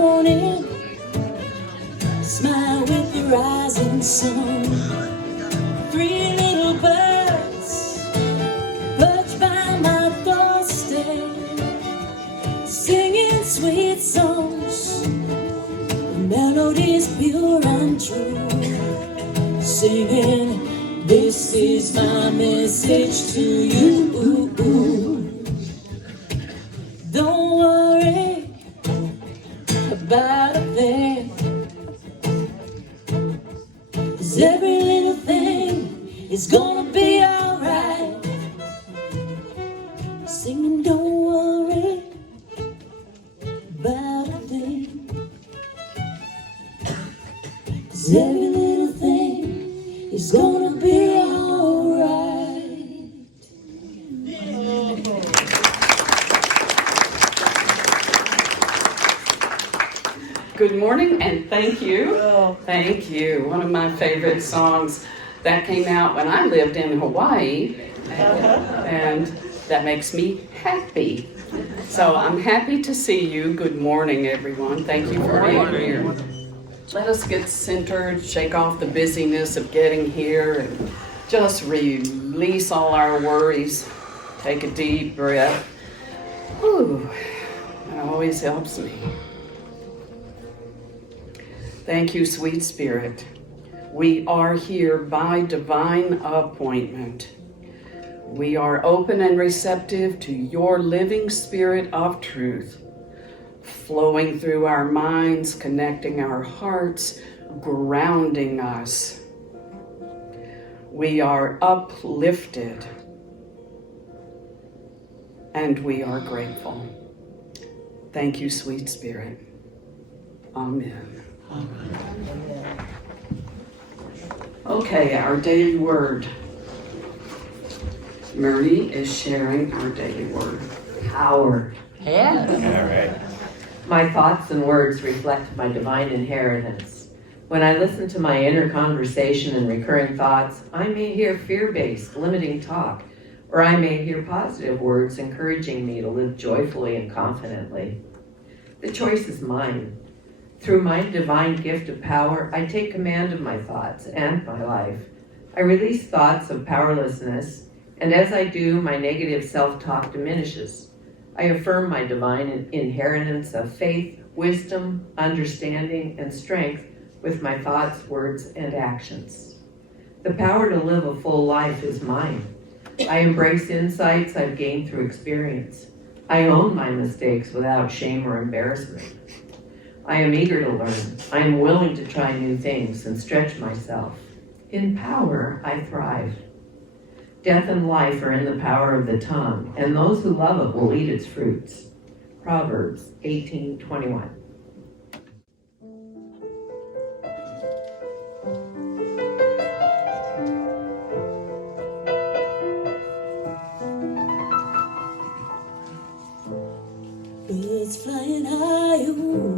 morning, smile with the rising sun. Three little birds perched by my doorstep, singing sweet songs, melodies pure and true, singing, this is my message to you. Don't worry about a thing, 'cause every little thing is gonna be alright. Singing, don't worry about a thing, 'cause every little thing is gonna be alright. Good morning and thank you. Thank you. One of my favorite songs that came out when I lived in Hawaii, and that makes me happy. So I'm happy to see you. Good morning, everyone. Thank you for being here. Let us get centered, shake off the busyness of getting here, and just release all our worries. Take a deep breath. Whew. That always helps me. Thank you, sweet Spirit. We are here by divine appointment. We are open and receptive to your living Spirit of truth, flowing through our minds, connecting our hearts, grounding us. We are uplifted, and we are grateful. Thank you, sweet Spirit. Amen. Okay, our daily word. Marie is sharing our daily word. Power. Yes. All right. My thoughts and words reflect my divine inheritance. When I listen to my inner conversation and recurring thoughts, I may hear fear-based, limiting talk, or I may hear positive words encouraging me to live joyfully and confidently. The choice is mine. Through my divine gift of power, I take command of my thoughts and my life. I release thoughts of powerlessness, and as I do, my negative self-talk diminishes. I affirm my divine inheritance of faith, wisdom, understanding, and strength with my thoughts, words, and actions. The power to live a full life is mine. I embrace insights I've gained through experience. I own my mistakes without shame or embarrassment. I am eager to learn. I am willing to try new things and stretch myself. In power, I thrive. Death and life are in the power of the tongue, and those who love it will eat its fruits. Proverbs 18:21. Birds flying high, you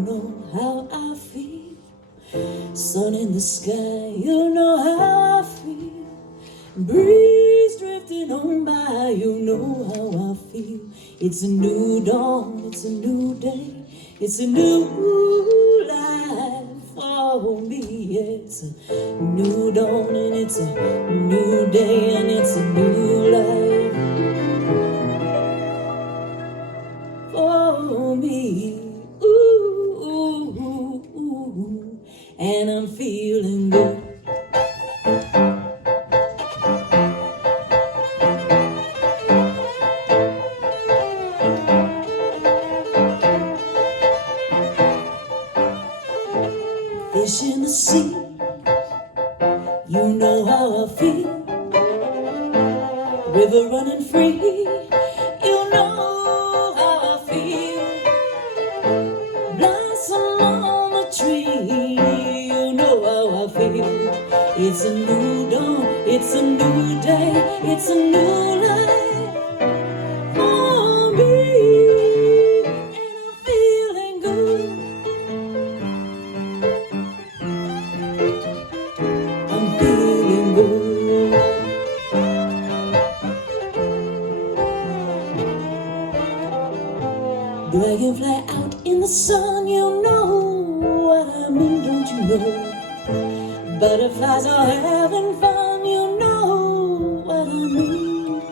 know how I feel. Sun in the sky, you know how I feel. Breeze drifting on by, you know how I feel. It's a new dawn, it's a new day, it's a new life for me. It's a new dawn and it's a new day and it's a new life for me. Ooh, and I'm feeling good. Fish in the sea, you know how I feel. River running free, you know how I feel. Blossom on the tree, you know how I feel. It's a new dawn, it's a new day, it's a new life for me. And I'm feeling good. I'm feeling good. what I mean, don't you know? Butterflies are having fun, you know what I mean.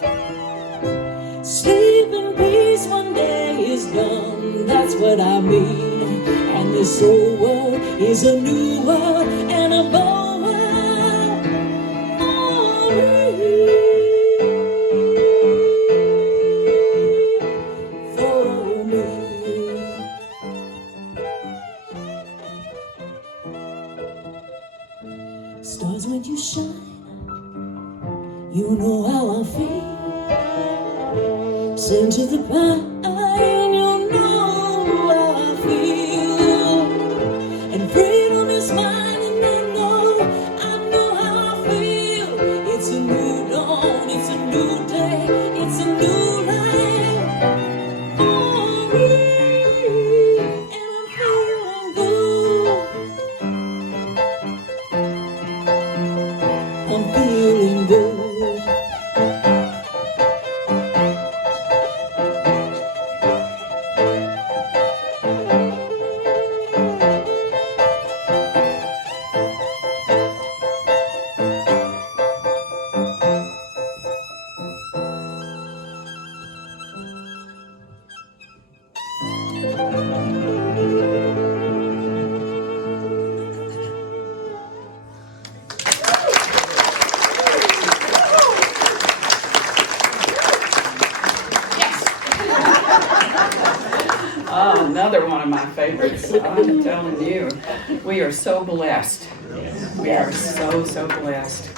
Sleep in peace, one day is gone, that's what I mean. And this old world is a new world and a bold world for me. For me. Stars, when you shine, you know how I feel. Sing to the pine, you know how I feel. And freedom is mine, and I know how I feel. It's a new dawn, it's a new day, it's a new life for me. And I'm feeling good. I'm feeling good. Oh, another one of my favorites. I'm telling you, we are so blessed. We are so blessed.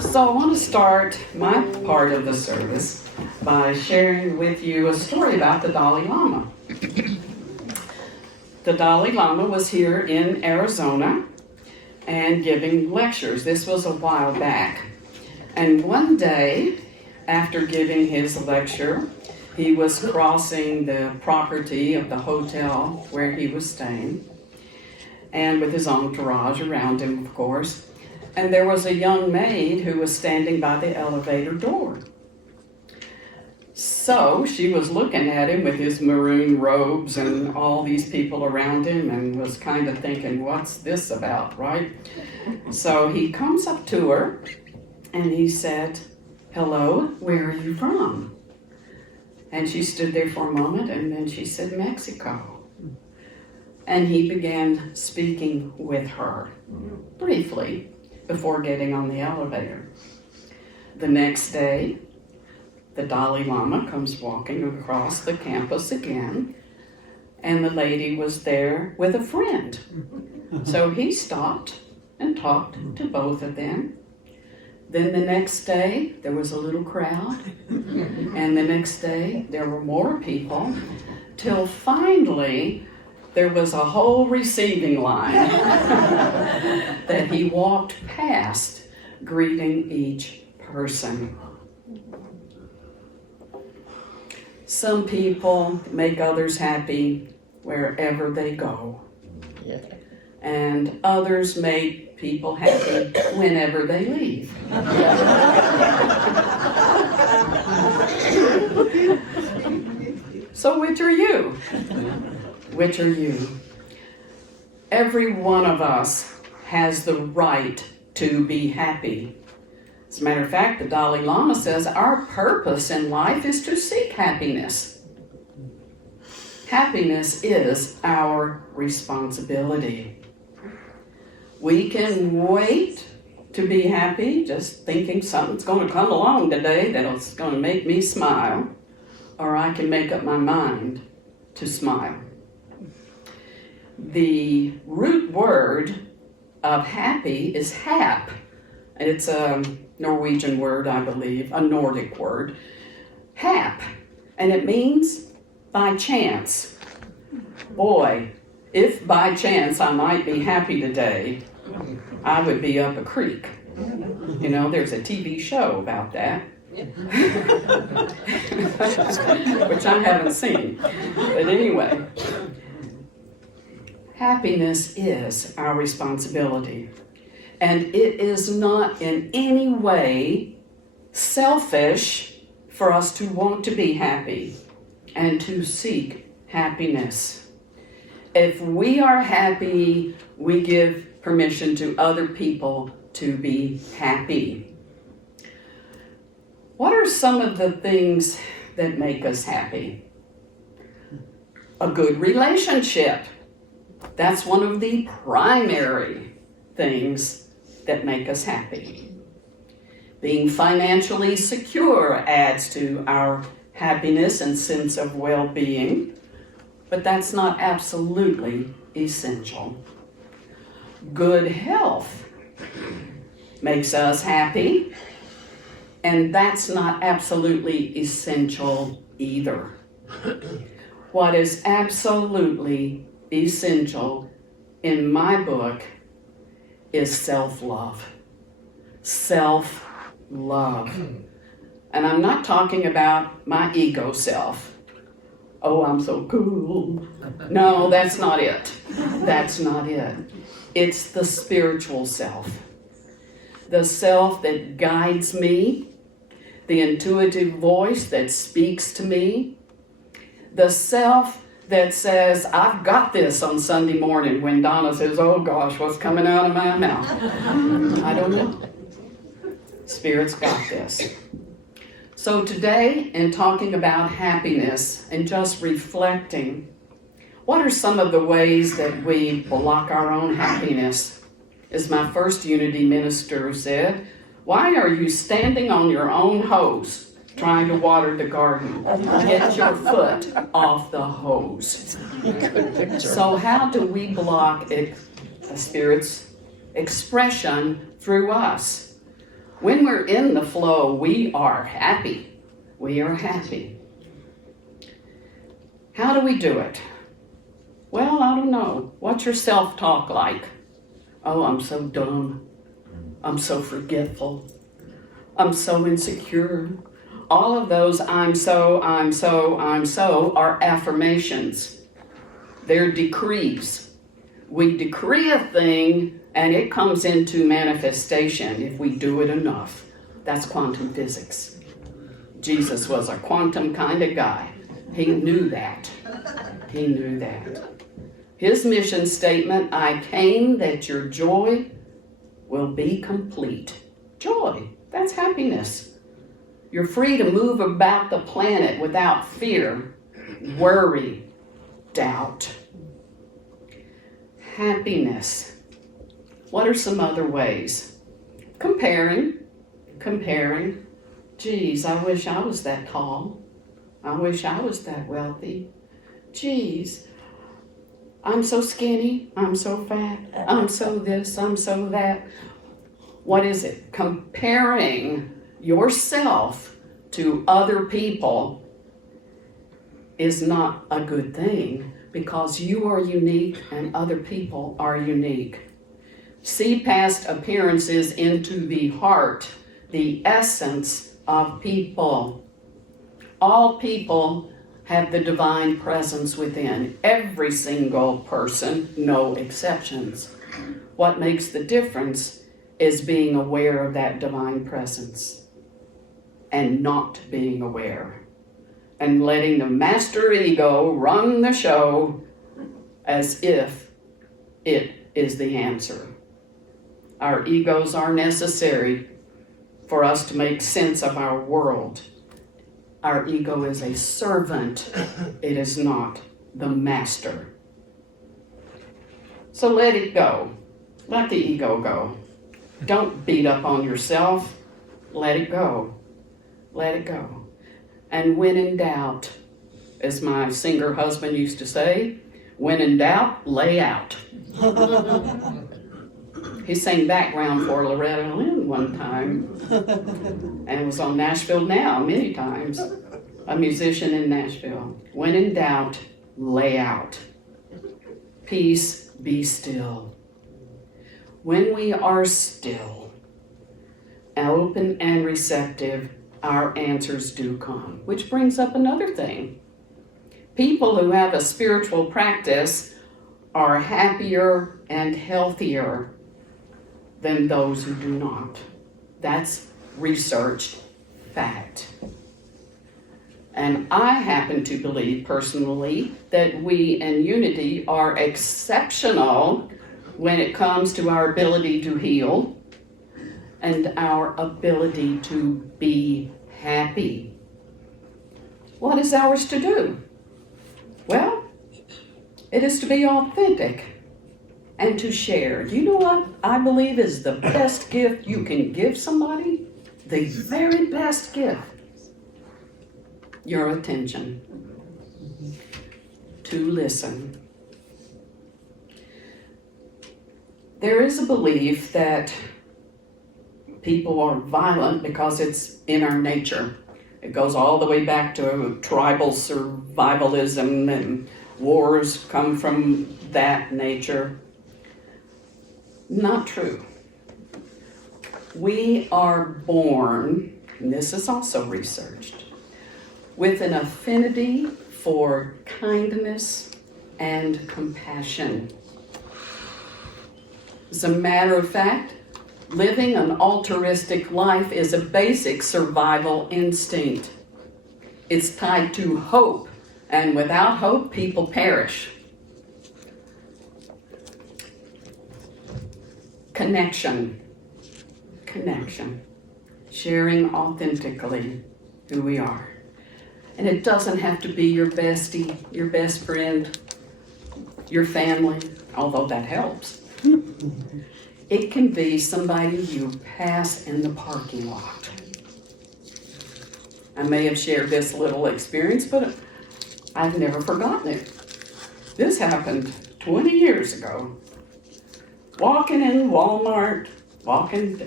So I want to start my part of the service by sharing with you a story about the Dalai Lama. The Dalai Lama was here in Arizona and giving lectures. This was a while back. And one day, after giving his lecture, he was crossing the property of the hotel where he was staying, and with his entourage around him, of course. And there was a young maid who was standing by the elevator door. So she was looking at him with his maroon robes and all these people around him and was kind of thinking, what's this about, right? So he comes up to her and he said, "Hello, where are you from?" And she stood there for a moment, and then she said, "Mexico." And he began speaking with her briefly before getting on the elevator. The next day, the Dalai Lama comes walking across the campus again, and the lady was there with a friend. So he stopped and talked to both of them. Then the next day, there was a little crowd, and the next day, there were more people, till finally, there was a whole receiving line that he walked past, greeting each person. Some people make others happy wherever they go, and others make people happy whenever they leave. So which are you? Which are you? Every one of us has the right to be happy. As a matter of fact, the Dalai Lama says our purpose in life is to seek happiness. Happiness is our responsibility. We can wait to be happy, just thinking something's going to come along today that's going to make me smile, or I can make up my mind to smile. The root word of happy is hap. It's a Norwegian word, I believe, a Nordic word. Hap, and it means by chance. Boy, if by chance I might be happy today, I would be up a creek. You know, there's a TV show about that, which I haven't seen. But anyway, happiness is our responsibility. And it is not in any way selfish for us to want to be happy and to seek happiness. If we are happy, we give permission to other people to be happy. What are some of the things that make us happy? A good relationship. That's one of the primary things that make us happy. Being financially secure adds to our happiness and sense of well-being, but that's not absolutely essential. Good health makes us happy, and that's not absolutely essential either. What is absolutely essential in my book is self-love. Self-love. And I'm not talking about my ego self. Oh, I'm so cool. No, that's not it. That's not it. It's the spiritual self. The self that guides me, the intuitive voice that speaks to me, the self that says, I've got this on Sunday morning when Donna says, oh gosh, what's coming out of my mouth? I don't know. Spirit's got this. So today, in talking about happiness and just reflecting, what are some of the ways that we block our own happiness? As my first Unity minister said, why are you standing on your own hose trying to water the garden? Get your foot off the hose. So how do we block a Spirit's expression through us? When we're in the flow, we are happy. We are happy. How do we do it? Well, I don't know. What's your self-talk like? Oh, I'm so dumb. I'm so forgetful. I'm so insecure. All of those I'm so are affirmations. They're decrees. We decree a thing and it comes into manifestation if we do it enough. That's quantum physics. Jesus was a quantum kind of guy. He knew that. He knew that. His mission statement, I came that your joy will be complete. Joy, that's happiness. You're free to move about the planet without fear, worry, doubt. Happiness. What are some other ways? Comparing. Geez, I wish I was that tall. I wish I was that wealthy. Geez, I'm so skinny. I'm so fat. I'm so this. I'm so that. What is it? Comparing yourself to other people is not a good thing because you are unique and other people are unique. See past appearances into the heart, the essence of people. All people have the divine presence within. Every single person, no exceptions. What makes the difference is being aware of that divine presence and not being aware and letting the master ego run the show as if it is the answer. Our egos are necessary for us to make sense of our world. Our ego is a servant. It is not the master. So let it go. Let the ego go. Don't beat up on yourself. Let it go. Let it go. And when in doubt, as my singer husband used to say, when in doubt, lay out. He sang background for Loretta Lynn one time and was on Nashville Now many times. A musician in Nashville. When in doubt, lay out. Peace, be still. When we are still, open and receptive, our answers do come. Which brings up another thing. People who have a spiritual practice are happier and healthier than those who do not. That's research fact. And I happen to believe personally that we in Unity are exceptional when it comes to our ability to heal and our ability to be happy. What is ours to do? Well, it is to be authentic and to share. Do you know what I believe is the best gift you can give somebody? The very best gift. Your attention. To listen. There is a belief that people are violent because it's in our nature. It goes all the way back to tribal survivalism, and wars come from that nature. Not true. We are born, and this is also researched, with an affinity for kindness and compassion. As a matter of fact, living an altruistic life is a basic survival instinct. It's tied to hope, and without hope, people perish. Connection. Sharing authentically who we are. And it doesn't have to be your bestie, your best friend, your family, although that helps. It can be somebody you pass in the parking lot. I may have shared this little experience, but I've never forgotten it. This happened 20 years ago. Walking in Walmart, walking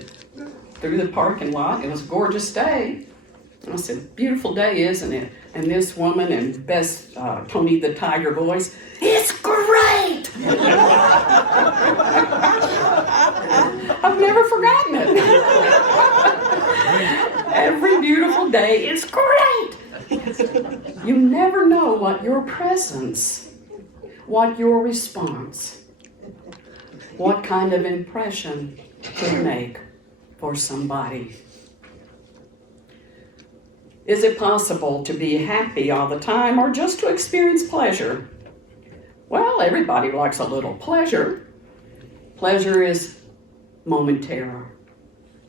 through the parking lot. It was a gorgeous day. And I said, beautiful day, isn't it? And this woman in best Tony the Tiger voice, it's great! I've never forgotten it. Every beautiful day is great! You never know what your presence, what your response, what kind of impression could make for somebody. Is it possible to be happy all the time or just to experience pleasure? Well, everybody likes a little pleasure. Pleasure is momentary.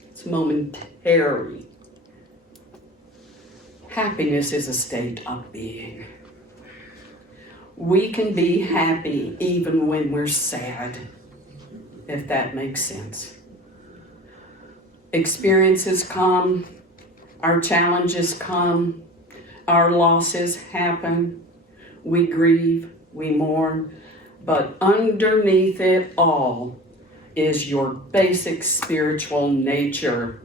It's momentary. Happiness is a state of being. We can be happy even when we're sad, if that makes sense. Experiences come, our challenges come, our losses happen, we grieve, we mourn, but underneath it all is your basic spiritual nature.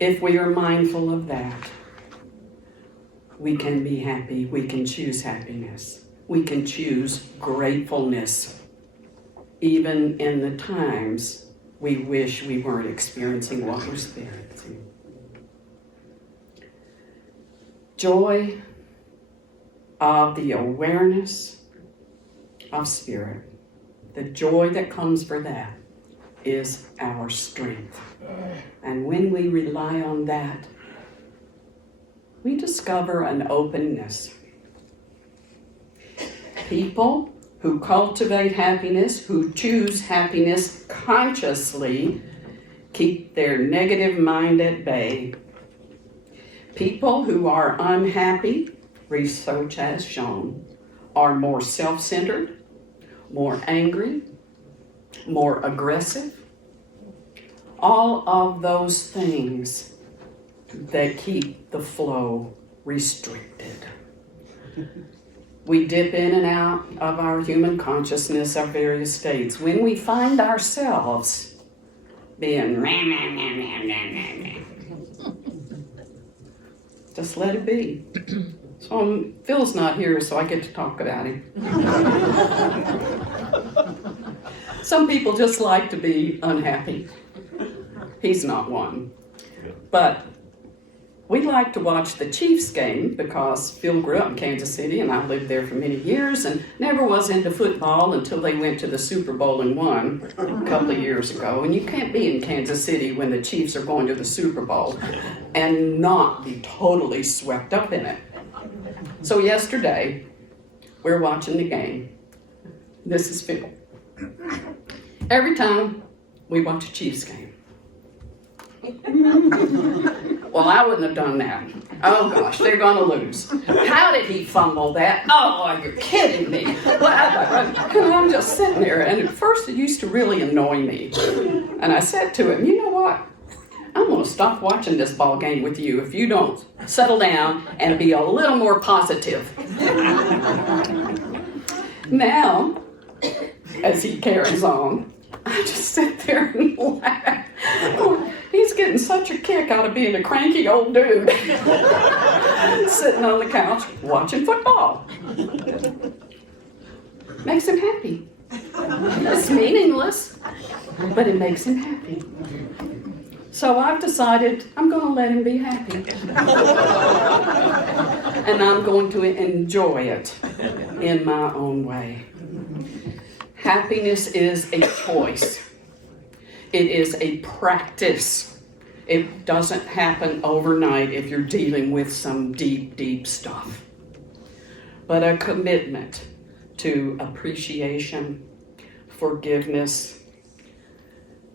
If we are mindful of that, we can be happy, we can choose happiness, we can choose gratefulness, even in the times we wish we weren't experiencing what we're experiencing. Joy of the awareness of spirit, the joy that comes for that is our strength. And when we rely on that, we discover an openness. People who cultivate happiness, who choose happiness consciously, keep their negative mind at bay. People who are unhappy, research has shown, are more self-centered, more angry, more aggressive. All of those things that keep the flow restricted. We dip in and out of our human consciousness, our various states. When we find ourselves being just let it be. So Phil's not here, so I get to talk about him. Some people just like to be unhappy. He's not one. But we like to watch the Chiefs game because Phil grew up in Kansas City and I lived there for many years and never was into football until they went to the Super Bowl and won a couple of years ago. And you can't be in Kansas City when the Chiefs are going to the Super Bowl and not be totally swept up in it. So yesterday, we're watching the game. This is Phil. Every time we watch a Chiefs game. Well, I wouldn't have done that. Oh gosh, they're gonna lose. How did he fumble that? Oh, you're kidding me. Well, I'm just sitting there, and at first it used to really annoy me. And I said to him, you know what? I'm gonna stop watching this ball game with you if you don't settle down and be a little more positive. Now, as he carries on, I just sit there and laugh. He's getting such a kick out of being a cranky old dude sitting on the couch watching football. Makes him happy. It's meaningless, but it makes him happy. So I've decided I'm going to let him be happy. And I'm going to enjoy it in my own way. Happiness is a choice. It is a practice. It doesn't happen overnight if you're dealing with some deep, deep stuff. But a commitment to appreciation, forgiveness,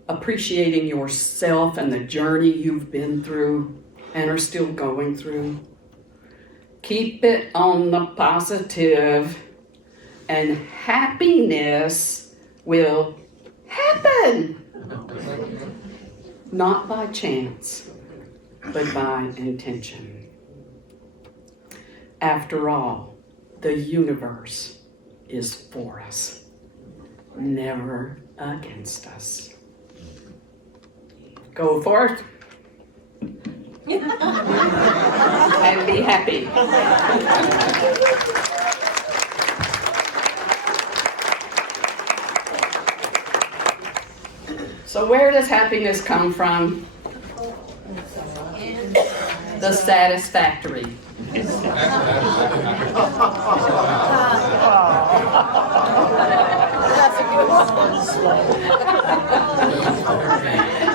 appreciating yourself and the journey you've been through and are still going through. Keep it on the positive, and happiness will happen. Not by chance, but by intention. After all, the universe is for us, never against us. Go forth and be happy. So where does happiness come from? The satisfactory.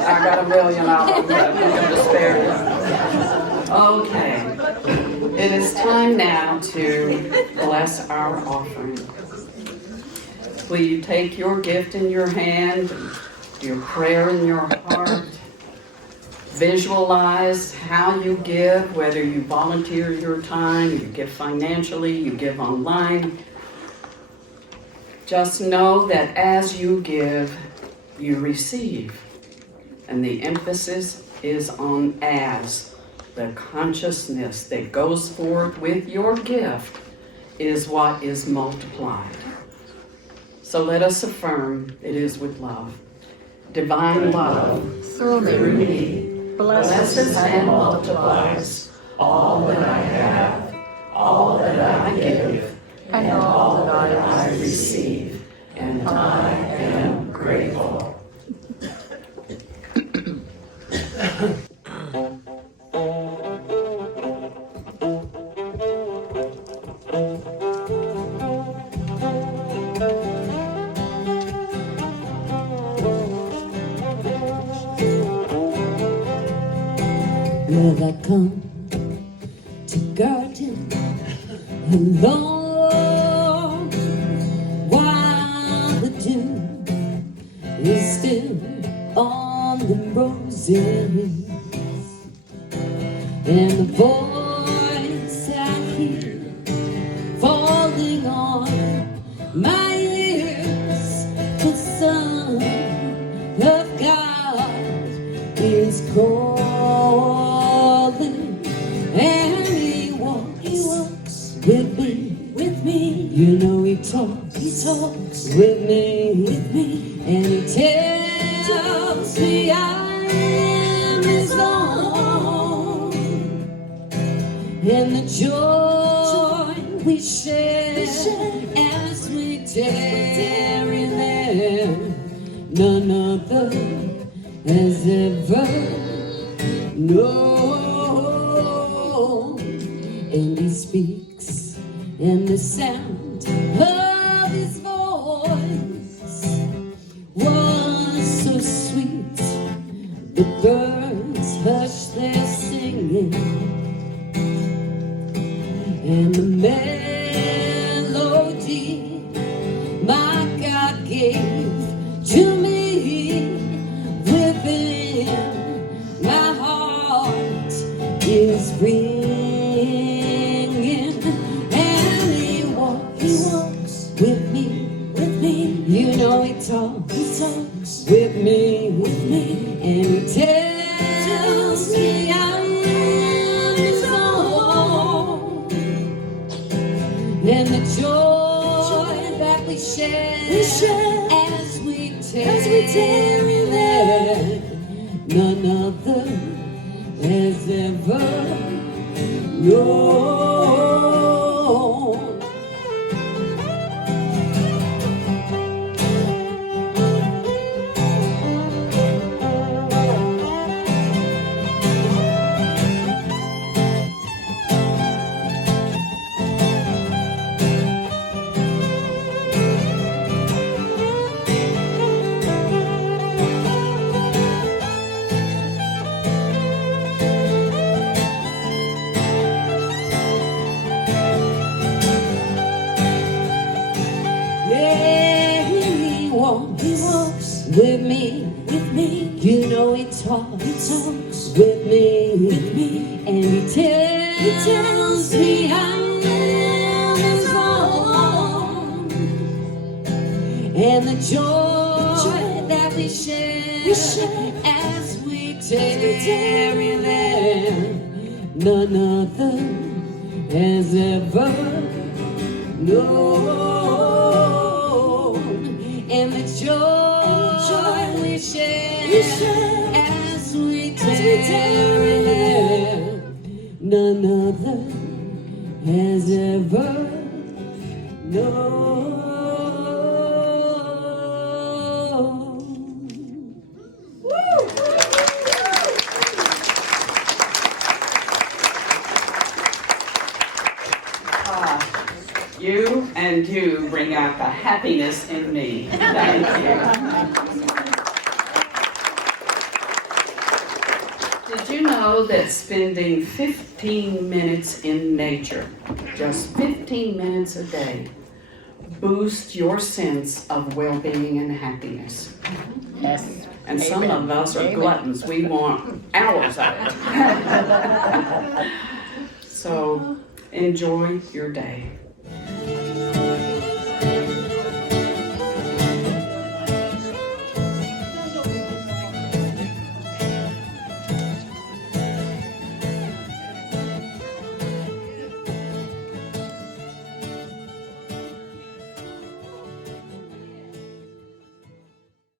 I got $1 million of them. I'm going to spare you. Okay. It is time now to bless our offering. Will you take your gift in your hand, your prayer in your heart? Visualize how you give, whether you volunteer your time, you give financially, you give online. Just know that as you give, you receive. And the emphasis is on as. The consciousness that goes forth with your gift is what is multiplied. So let us affirm it is with love. Divine love through me blesses and multiplies all that I have, all that I give, and all that I receive, and I am grateful. Will I come to garden alone while the dew is still on the roses, and the voice I hear falling on my ears, the Son of God is calling. And he walks with me. You know he talks with me, and he tells me I am his own, and the joy we share as we tarry there, none other has ever known. sound of his voice was so sweet. The birds hushed their singing, and the melody my God gave to me within my heart is ringing. And he walks with me. You know he talks with me, and he tells me I'm his own. And the joy that we share as we tarry there, none other has ever known. Yeah, he walks with me. You know he talks with me, and he tells me I'm his own. And the joy that we share as we tarry there, none other has ever known. And the joy we share as we tarry there, none other has ever known. You and you bring out the happiness in me. Thank you. Did you know that spending 15 minutes in nature, just 15 minutes a day, boosts your sense of well-being and happiness? Yes. And some of us are gluttons. We want hours of it. So enjoy your day.